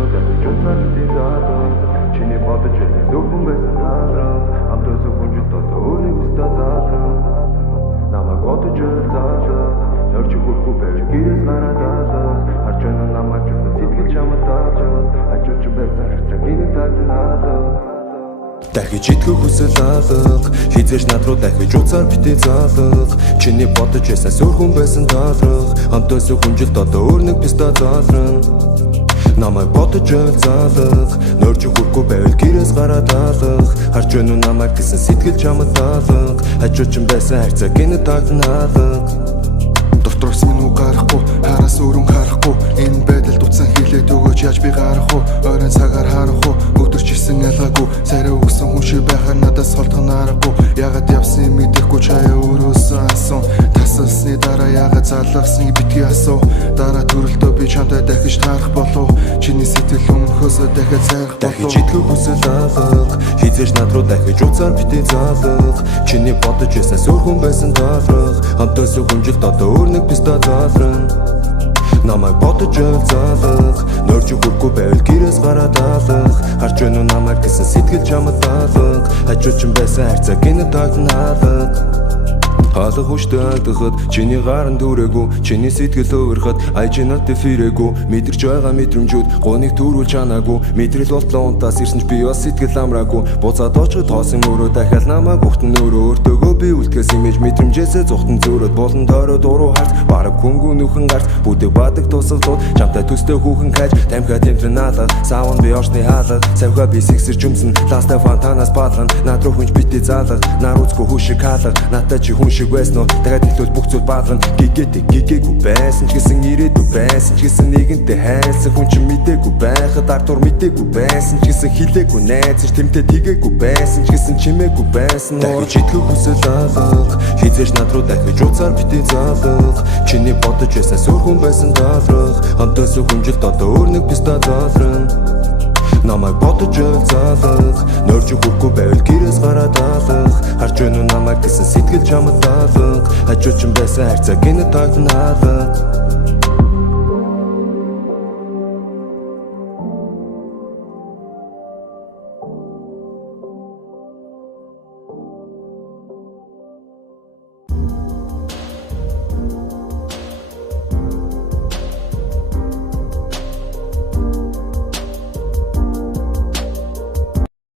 натруу дахиж уцаар бити заалах чиний бодож байсан зөвхөн байсан заалах хамтаас хүнжил тосоо өөрийн өстө заалах намайг бодож заалах нөрч хүрхгүй байж гэрээс гараад заалах харж байна намайг гэсэн сэтгэл чамд заалах хажууч байсан хэрэг энэ тагнаалах дахиж идэх хүсэл алах хизээж надруу дахиж уцаар бити заалах чиний бодож байсан сөөрхөн байсан таалах хамтаас хүнжилт одоо өөр нэг писта заалран намайг бодож заалах нөрч хүрхгүй байвал гэрээс гараад заалах харж байна намайг гэсэн сэтгэл чамд заалах хажууч байсан хайрцаг энэ тагнаалах дотроос минь үг гарахгүй хараас өрөн харахгүй энэ байдалд утсан хилээд өгөөч яаж би гарах уу ойрын цагаар харах уу өдөрч исэн ялгаагүй сарай өгсөн хүн шиг байхаар надаас холдох нарахгүй ягаад явсан мэдэхгүй чаяа өөрөөсөө асуу тасалсны дараа ягаад залгасан битгий асуу дараа төрөлтөө би чамтай дахиж таарах болов чиний сэтгэл өмнөхөөсөө дахиад сайрах болов дахиж идэх хүсэл алах хизээж надруу дахиж уцаар бити заалах чиний бодож байсан сөөрхөн байсан таалах хамтаас хүнжилт одоо өөр нэг писта заалран намайг бодож заалах нөрч хүрхгүй байвал гэрээс гараад заалах харж байна намайг гэсэн сэтгэл чамд заалах хажууч байсан хайрцаг энэ тагнаалах хаалга хүчтэй алдахад чиний гаран дүрээгүй чиний сэтгэл өөрхөд айжнат дэфирээгүй мэдэрч байгаа мэдрэмжүүд гоныг төрүүл чанаагүй мэдрэл болтлоо унтаас ирсэн ч би бас сэтгэл амраагүй буцаад очоод тоосон өөрөө дахиад намайг ухтан өөрөө өөртөөгөө би үлтгэс имиж мэдрэмжээсээ зүхтэн зөрөөд болон дөрөө дуруу харц бараг хөнгүү нүхэн гарц бүдэг бадаг тусалдууд чамтай төстэй хүүхэн хайж тамхи тэмтрэн наалах саавн би орчны хаалга савга би сэгсэрч өмсөн ласта фантанаас баалган над руу хүнч бити заалах наруцгүй хүшиг хаалга надтай чи хүн шиг байсан уу дахиад хэлвэл бүх зүйл баалгана гигээгүй байсан ч гэсэн ирээдүй байсан ч гэсэн нэгэнтэй хайсан хүн чинь мэдээгүй байхад ардуур мэдээгүй байсан ч гэсэн хилээгүй найзч тэмтэй тэгээгүй байсан ч гэсэн чимээгүй байсан дахиж идэх хүсэл алах хизээж над руу дахиж уцаар бити заалах чиний бодож байсан сөөрхөн байсан таалах хамтаас хүнжилт одоо өөр нэг писта заалран намайг бодож заалах нөрч хүрхгүй байвал гэрээс гараад заалах харж байна намайг гэсэн сэтгэл чамд заалах хажууч байсан хайрцаг энэ тагнаалах